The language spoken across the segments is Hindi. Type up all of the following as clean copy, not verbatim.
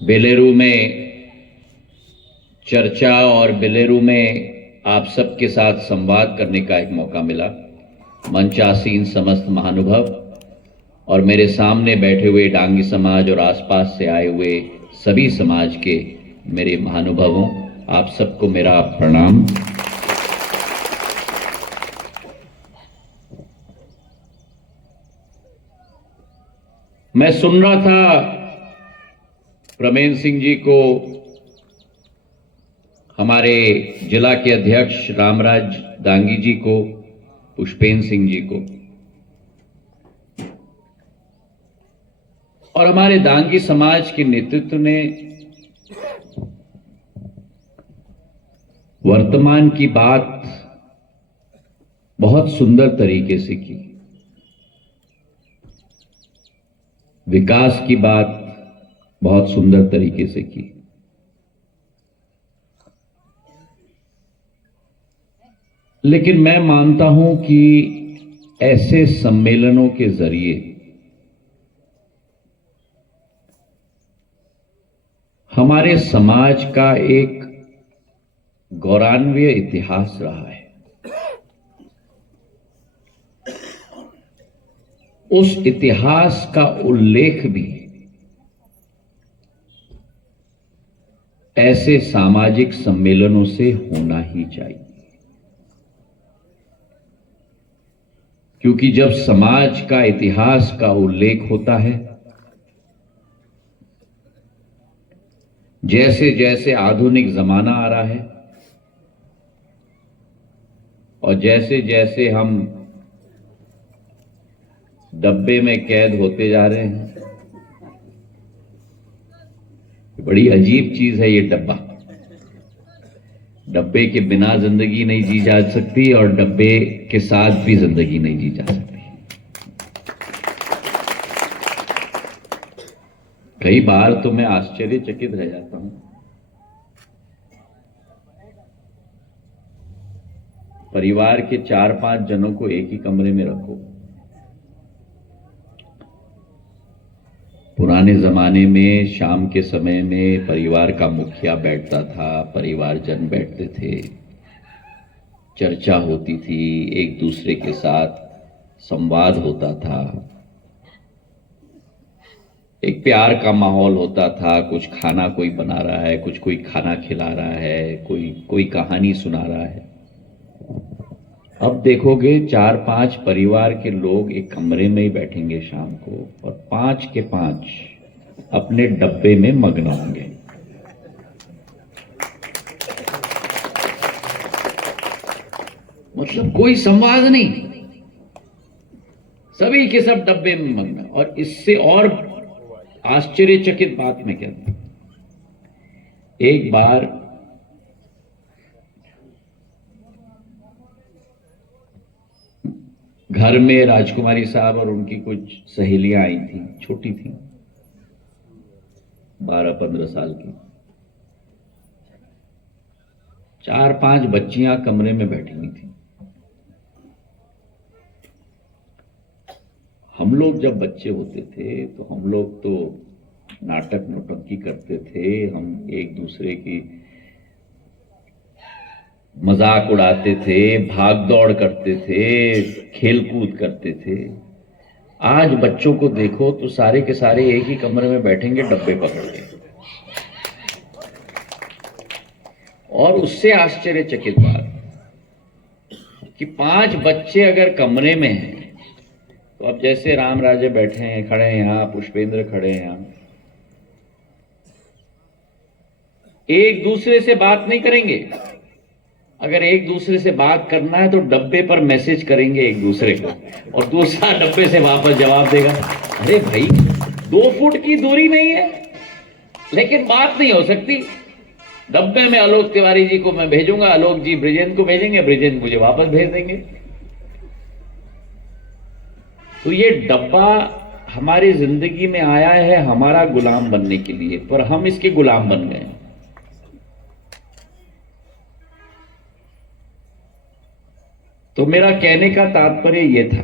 बेलेरू में चर्चा और बेलेरू में आप सबके साथ संवाद करने का एक मौका मिला। मंचासीन समस्त महानुभाव और मेरे सामने बैठे हुए डांगी समाज और आसपास से आए हुए सभी समाज के मेरे महानुभावों, आप सबको मेरा प्रणाम। मैं सुन रहा था प्रमेंद्र सिंह जी को, हमारे जिला के अध्यक्ष रामराज दांगी जी को, पुष्पेंद्र सिंह जी को और हमारे दांगी समाज के नेतृत्व ने वर्तमान की बात बहुत सुंदर तरीके से की, विकास की बात बहुत सुंदर तरीके से की। लेकिन मैं मानता हूं कि ऐसे सम्मेलनों के जरिए हमारे समाज का एक गौरवान्वित इतिहास रहा है। उस इतिहास का उल्लेख भी ऐसे सामाजिक सम्मेलनों से होना ही चाहिए, क्योंकि जब समाज का इतिहास का उल्लेख होता है, जैसे जैसे आधुनिक जमाना आ रहा है और जैसे जैसे हम डब्बे में कैद होते जा रहे हैं, बड़ी अजीब चीज है ये डब्बा। डब्बे के बिना जिंदगी नहीं जी जा सकती और डब्बे के साथ भी जिंदगी नहीं जी जा सकती। कई बार तो मैं आश्चर्यचकित रह जाता हूं। परिवार के 4-5 जनों को एक ही कमरे में रखो। पुराने जमाने में शाम के समय में परिवार का मुखिया बैठता था, परिवारजन बैठते थे, चर्चा होती थी, एक दूसरे के साथ संवाद होता था, एक प्यार का माहौल होता था। कुछ खाना कोई बना रहा है, कुछ कोई खाना खिला रहा है, कोई कहानी सुना रहा है। अब देखोगे 4-5 परिवार के लोग एक कमरे में ही बैठेंगे शाम को और 5 के 5 अपने डब्बे में मग्न होंगे। मतलब कोई संवाद नहीं, सभी के सब डब्बे में मग्न। और इससे और आश्चर्यचकित बात मैं कहता हूं, एक बार घर में राजकुमारी साहब और उनकी कुछ सहेलियां आई थी, छोटी थी, 12-15 साल की। 4-5 बच्चियां कमरे में बैठी हुई थी। हम लोग जब बच्चे होते थे तो हम लोग तो नाटक नौटंकी करते थे, हम एक दूसरे की मजाक उड़ाते थे, भाग दौड़ करते थे, खेल कूद करते थे। आज बच्चों को देखो तो सारे के सारे एक ही कमरे में बैठेंगे डब्बे पकड़ के। और उससे आश्चर्यचकित बात कि 5 बच्चे अगर कमरे में हैं, तो अब जैसे राम राजे बैठे हैं, खड़े हैं यहां, पुष्पेंद्र खड़े हैं यहां, एक दूसरे से बात नहीं करेंगे। अगर एक दूसरे से बात करना है तो डब्बे पर मैसेज करेंगे एक दूसरे को, और दूसरा डब्बे से वापस जवाब देगा। अरे भाई, 2 फुट की दूरी नहीं है, लेकिन बात नहीं हो सकती। डब्बे में आलोक तिवारी जी को मैं भेजूंगा, आलोक जी ब्रिजेंद्र को भेजेंगे, ब्रिजेंद्र मुझे वापस भेज देंगे। तो ये डब्बा हमारी जिंदगी में आया है हमारा गुलाम बनने के लिए, पर हम इसके गुलाम बन गए। तो मेरा कहने का तात्पर्य यह था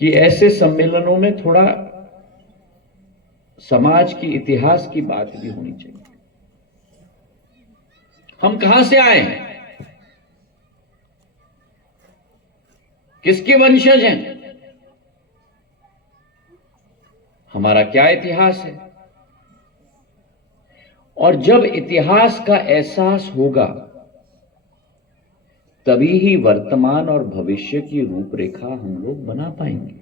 कि ऐसे सम्मेलनों में थोड़ा समाज की इतिहास की बात भी होनी चाहिए। हम कहां से आए हैं, किसके वंशज हैं, हमारा क्या इतिहास है। और जब इतिहास का एहसास होगा तभी ही वर्तमान और भविष्य की रूपरेखा हम लोग बना पाएंगे।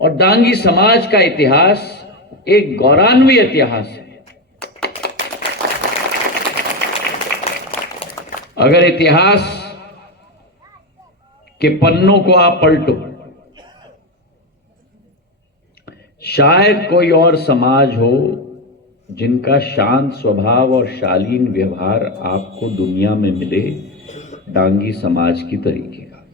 और डांगी समाज का इतिहास एक गौरवान्वित इतिहास है। अगर इतिहास के पन्नों को आप पलटो, शायद कोई और समाज हो जिनका शांत स्वभाव और शालीन व्यवहार आपको दुनिया में मिले डांगी समाज की तरीके का।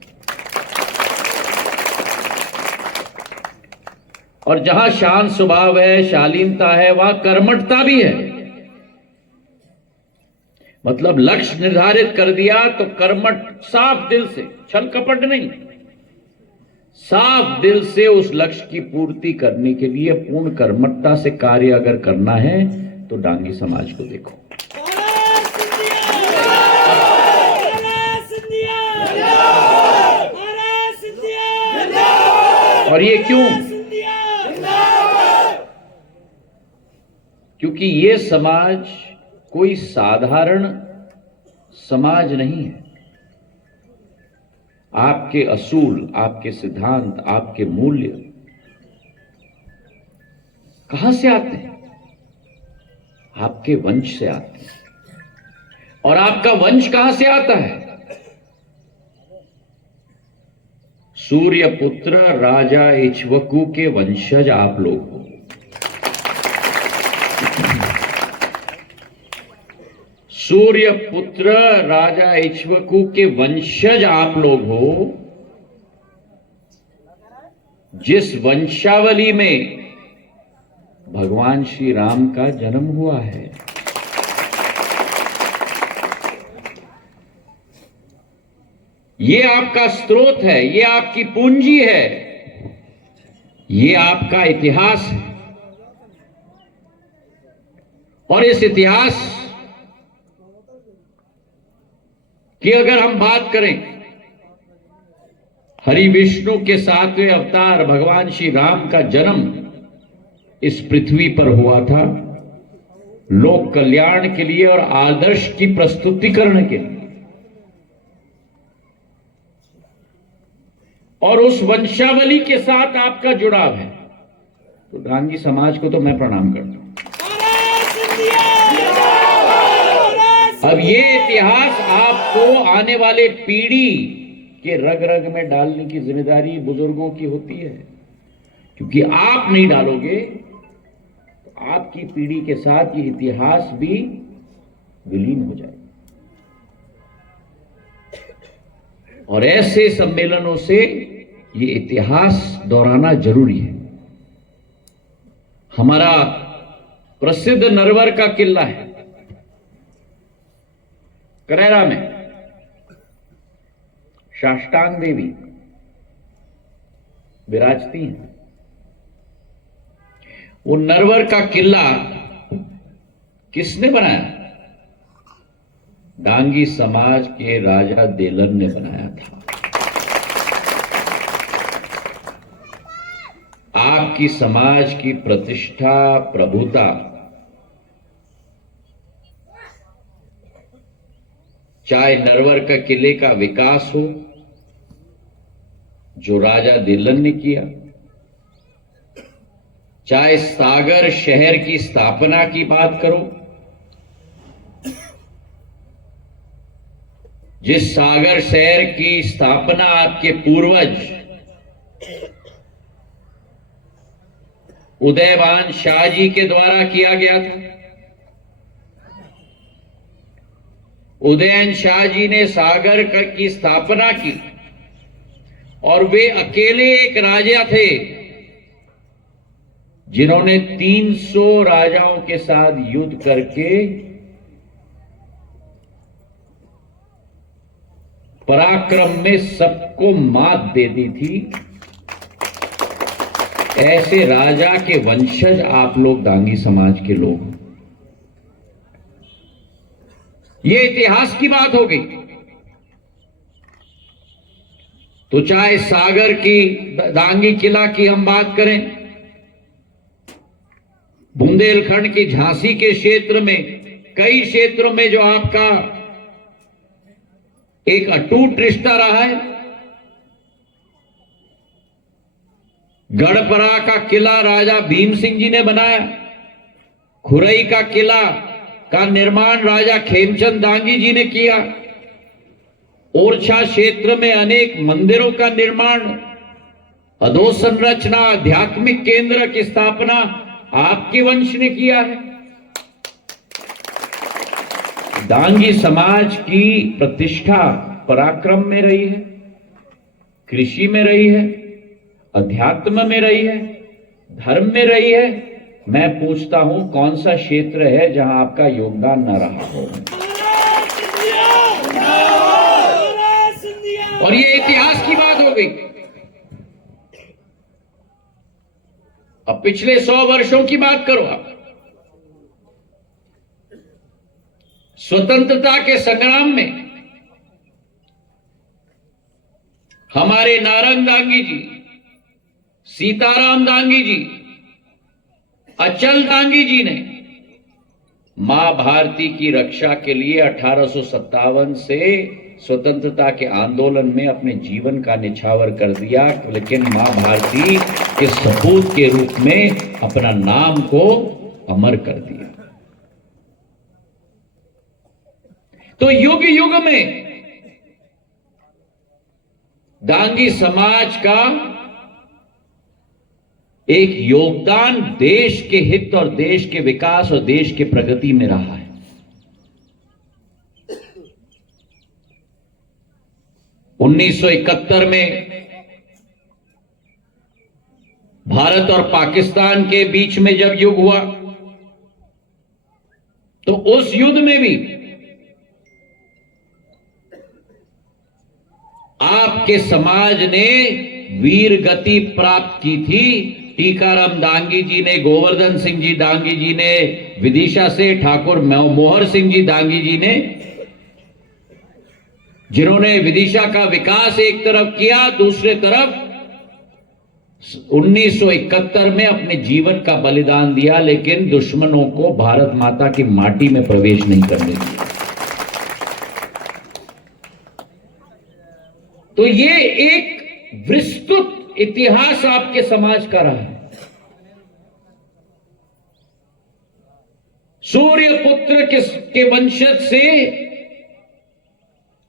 और जहां शांत स्वभाव है, शालीनता है, वहां कर्मठता भी है। मतलब लक्ष्य निर्धारित कर दिया तो कर्मठ, साफ दिल से, छल कपट नहीं, साफ दिल से उस लक्ष्य की पूर्ति करने के लिए पूर्ण कर्मठता से कार्य अगर करना है तो डांगी समाज को देखो। और ये क्यों? क्योंकि ये समाज कोई साधारण समाज नहीं है। आपके असूल, आपके सिद्धांत, आपके मूल्य कहां से आते हैं? आपके वंश से आते हैं। और आपका वंश कहां से आता है? सूर्य पुत्र राजा इक्ष्वाकु के वंशज आप लोग हो। सूर्य पुत्र राजा इक्ष्वाकु के वंशज आप लोग हो, जिस वंशावली में भगवान श्री राम का जन्म हुआ है। ये आपका स्रोत है, ये आपकी पूंजी है, ये आपका इतिहास है। और इस इतिहास कि अगर हम बात करें, हरि विष्णु के 7वें अवतार भगवान श्री राम का जन्म इस पृथ्वी पर हुआ था लोक कल्याण के लिए और आदर्श की प्रस्तुतिकरण के लिए। और उस वंशावली के साथ आपका जुड़ाव है, तो डांगी समाज को तो मैं प्रणाम करता हूं। अब ये इतिहास आपको आने वाले पीढ़ी के रग रग में डालने की जिम्मेदारी बुजुर्गों की होती है। क्योंकि आप नहीं डालोगे तो आपकी पीढ़ी के साथ ये इतिहास भी विलीन हो जाएगा। और ऐसे सम्मेलनों से ये इतिहास दोहराना जरूरी है। हमारा प्रसिद्ध नरवर का किला है करेरा में, शाष्टांग देवी विराजती हैं। वो नरवर का किला किसने बनाया? डांगी समाज के राजा देलन ने बनाया था। आपकी समाज की प्रतिष्ठा, प्रभुता चाहे नरवर का किले का विकास हो जो राजा देलन ने किया, चाहे सागर शहर की स्थापना की बात करो, जिस सागर शहर की स्थापना आपके पूर्वज उदयवान शाह जी के द्वारा किया गया था। उदयन शाह जी ने सागर की स्थापना की और वे अकेले एक राजा थे जिन्होंने 300 राजाओं के साथ युद्ध करके पराक्रम में सबको मात दे दी थी। ऐसे राजा के वंशज आप लोग दांगी समाज के लोग। ये इतिहास की बात हो गई। तो चाहे सागर की, दांगी किला की हम बात करें, बुंदेलखंड की झांसी के क्षेत्र में, कई क्षेत्रों में जो आपका एक अटूट रिश्ता रहा है। गढ़परा का किला राजा भीम सिंह जी ने बनाया। खुरई का किला का निर्माण राजा खेमचंद दांगी जी ने किया। ओरछा क्षेत्र में अनेक मंदिरों का निर्माण, अधोसंरचना, आध्यात्मिक केंद्र की स्थापना आपके वंश ने किया है। दांगी समाज की प्रतिष्ठा पराक्रम में रही है, कृषि में रही है, अध्यात्म में रही है, धर्म में रही है। मैं पूछता हूं कौन सा क्षेत्र है जहां आपका योगदान न रहा हो। और ये इतिहास की बात हो गई। अब पिछले 100 वर्षों की बात करो आप। स्वतंत्रता के संग्राम में हमारे नारंग दांगी जी, सीताराम दांगी जी, अचल दांगी जी ने मां भारती की रक्षा के लिए 1857 से स्वतंत्रता के आंदोलन में अपने जीवन का निछावर कर दिया, लेकिन मां भारती के सपूत के रूप में अपना नाम को अमर कर दिया। तो युग युग में दांगी समाज का एक योगदान देश के हित और देश के विकास और देश के प्रगति में रहा है। उन्नीस 1971 में भारत और पाकिस्तान के बीच में जब युद्ध हुआ, तो उस युद्ध में भी आपके समाज ने वीर गति प्राप्त की थी। टीकाराम दांगी जी ने, गोवर्धन सिंह जी दांगी जी ने विदिशा से, ठाकुर मोहर सिंह जी दांगी जी ने, जिन्होंने विदिशा का विकास एक तरफ किया, दूसरे तरफ 1971 में अपने जीवन का बलिदान दिया, लेकिन दुश्मनों को भारत माता की माटी में प्रवेश नहीं करने दिया। तो ये एक विस्तृत इतिहास आपके समाज का रहा है। सूर्य पुत्र के वंशज से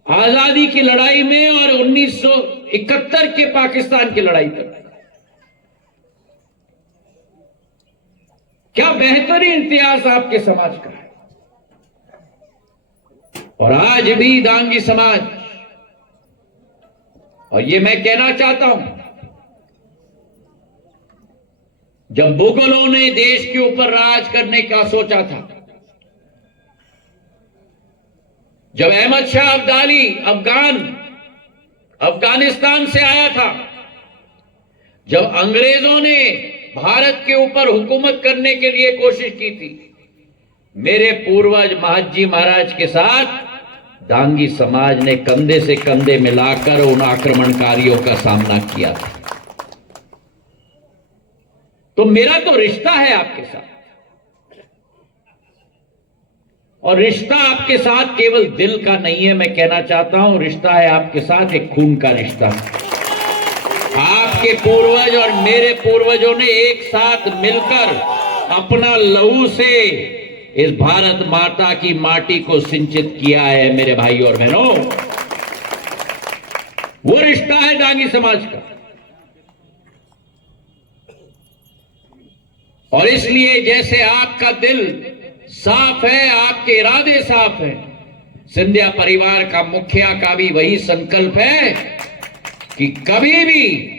आजादी की लड़ाई में और 1971 के पाकिस्तान की लड़ाई तक क्या बेहतरीन इतिहास आपके समाज का है। और आज भी दांगी समाज, और ये मैं कहना चाहता हूं, जब मुगलों ने देश के ऊपर राज करने का सोचा था, जब अहमद शाह अब्दाली अफगानिस्तान से आया था, जब अंग्रेजों ने भारत के ऊपर हुकूमत करने के लिए कोशिश की थी, मेरे पूर्वज महाजी महाराज के साथ दांगी समाज ने कंधे से कंधे मिलाकर उन आक्रमणकारियों का सामना किया था। तो मेरा तो रिश्ता है आपके साथ, और रिश्ता आपके साथ केवल दिल का नहीं है, मैं कहना चाहता हूं रिश्ता है आपके साथ एक खून का रिश्ता। आपके पूर्वज और मेरे पूर्वजों ने एक साथ मिलकर अपना लहू से इस भारत माता की माटी को सिंचित किया है। मेरे भाई और बहनों, वो रिश्ता है दांगी समाज का। और इसलिए जैसे आपका दिल साफ है, आपके इरादे साफ हैं, सिंधिया परिवार का मुखिया का भी वही संकल्प है कि कभी भी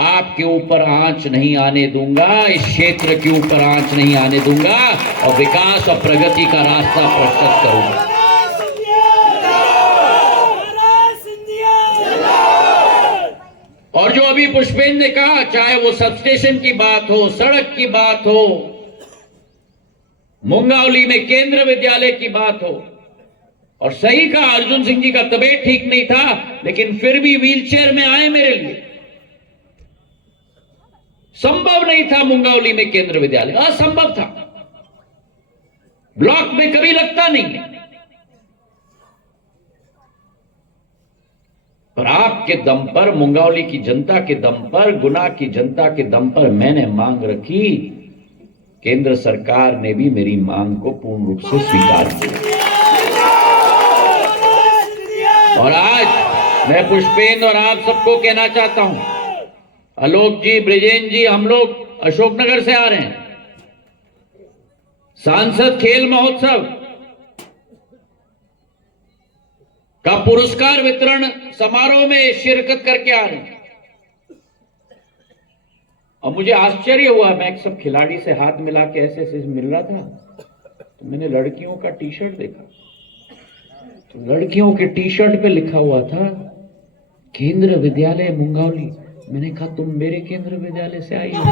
आपके ऊपर आंच नहीं आने दूंगा, इस क्षेत्र के ऊपर आंच नहीं आने दूंगा, और विकास और प्रगति का रास्ता प्रशस्त करूंगा। और जो अभी पुष्पेंद्र ने कहा, चाहे वो सब स्टेशन की बात हो, सड़क की बात हो, मुंगावली में केंद्र विद्यालय की बात हो, और सही कहा, अर्जुन सिंह जी का तबीयत ठीक नहीं था, लेकिन फिर भी व्हीलचेयर में आए मेरे लिए। संभव नहीं था मुंगावली में केंद्र विद्यालय, असंभव था, ब्लॉक में कभी लगता नहीं है। पर आपके दम पर, मुंगावली की जनता के दम पर, गुना की जनता के दम पर मैंने मांग रखी। केंद्र सरकार ने भी मेरी मांग को पूर्ण रूप से स्वीकार किया। और आज मैं पुष्पेंद्र और आप सबको कहना चाहता हूं, आलोक जी, ब्रिजेन जी, हम लोग अशोकनगर से आ रहे हैं। सांसद खेल महोत्सव का पुरस्कार वितरण समारोह में शिरकत करके आ रहे हैं। और मुझे आश्चर्य हुआ, मैं एक सब खिलाड़ी से हाथ मिला के ऐसे ऐसे मिल रहा था, तो मैंने लड़कियों का टी शर्ट देखा, तो लड़कियों के टी शर्ट पे लिखा हुआ था केंद्र विद्यालय मुंगावली। मैंने कहा, तुम मेरे केंद्र विद्यालय से आई हो?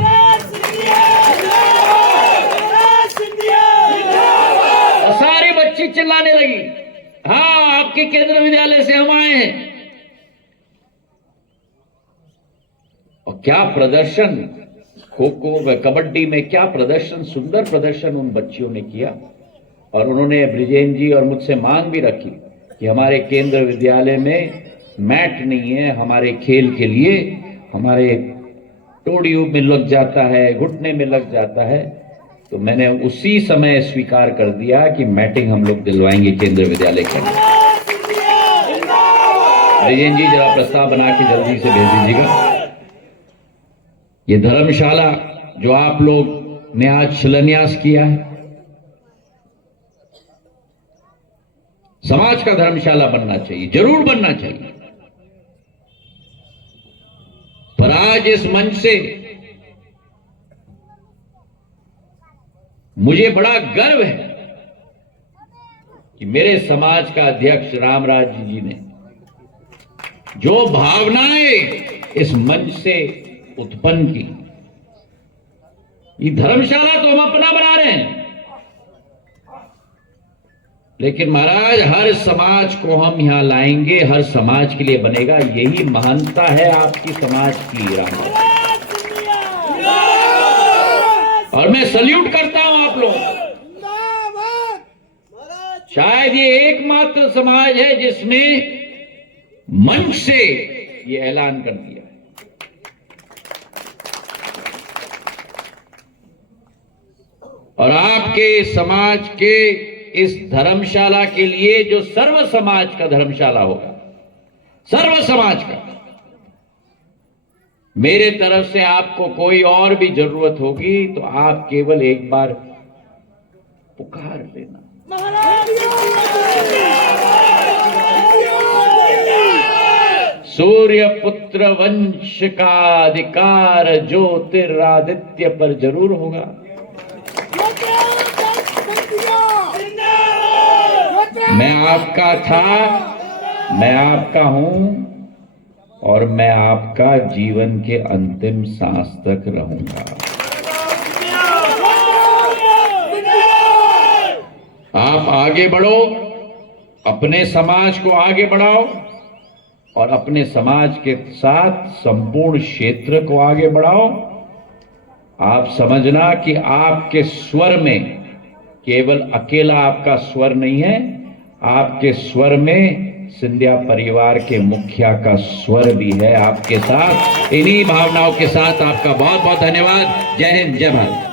और सारी बच्ची चिल्लाने लगी, हाँ, आपके केंद्र विद्यालय से हम आए हैं। और क्या प्रदर्शन, खो खो व कबड्डी में क्या प्रदर्शन, सुंदर प्रदर्शन उन बच्चियों ने किया। और उन्होंने, ब्रिजेन जी, और मुझसे मांग भी रखी कि हमारे केंद्र विद्यालय में मैट नहीं है हमारे खेल के लिए, हमारे टोड़ियों में लग जाता है, घुटने में लग जाता है। तो मैंने उसी समय स्वीकार कर दिया कि मैटिंग हम लोग दिलवाएंगे केंद्र विद्यालय के अंदर। ब्रिजेन जी, जरा प्रस्ताव बना के जल्दी से भेज दीजिएगा। ये धर्मशाला जो आप लोग ने आज शिलान्यास किया है, समाज का धर्मशाला बनना चाहिए, जरूर बनना चाहिए। पर आज इस मंच से मुझे बड़ा गर्व है कि मेरे समाज का अध्यक्ष रामराज जी ने जो भावनाएं इस मंच से उत्पन्न की, ये धर्मशाला तो हम अपना बना रहे हैं, लेकिन महाराज हर समाज को हम यहां लाएंगे, हर समाज के लिए बनेगा। यही महानता है आपकी समाज की, रामराज। और मैं सल्यूट करता हूं आप लोग। शायद ये एकमात्र समाज है जिसने मंच से ये ऐलान कर दिया। और आपके समाज के इस धर्मशाला के लिए जो सर्व समाज का धर्मशाला होगा, सर्व समाज का, मेरे तरफ से आपको कोई और भी जरूरत होगी तो आप केवल एक बार पुकार लेना। सूर्य पुत्र वंश का अधिकार ज्योतिरादित्य पर जरूर होगा। मैं आपका था, मैं आपका हूं, और मैं आपका जीवन के अंतिम सांस तक रहूंगा। आप आगे बढ़ो, अपने समाज को आगे बढ़ाओ, और अपने समाज के साथ संपूर्ण क्षेत्र को आगे बढ़ाओ। आप समझना कि आपके स्वर में केवल अकेला आपका स्वर नहीं है, आपके स्वर में सिंधिया परिवार के मुखिया का स्वर भी है आपके साथ। इन्हीं भावनाओं के साथ आपका बहुत बहुत धन्यवाद। जय हिंद, जय भारत।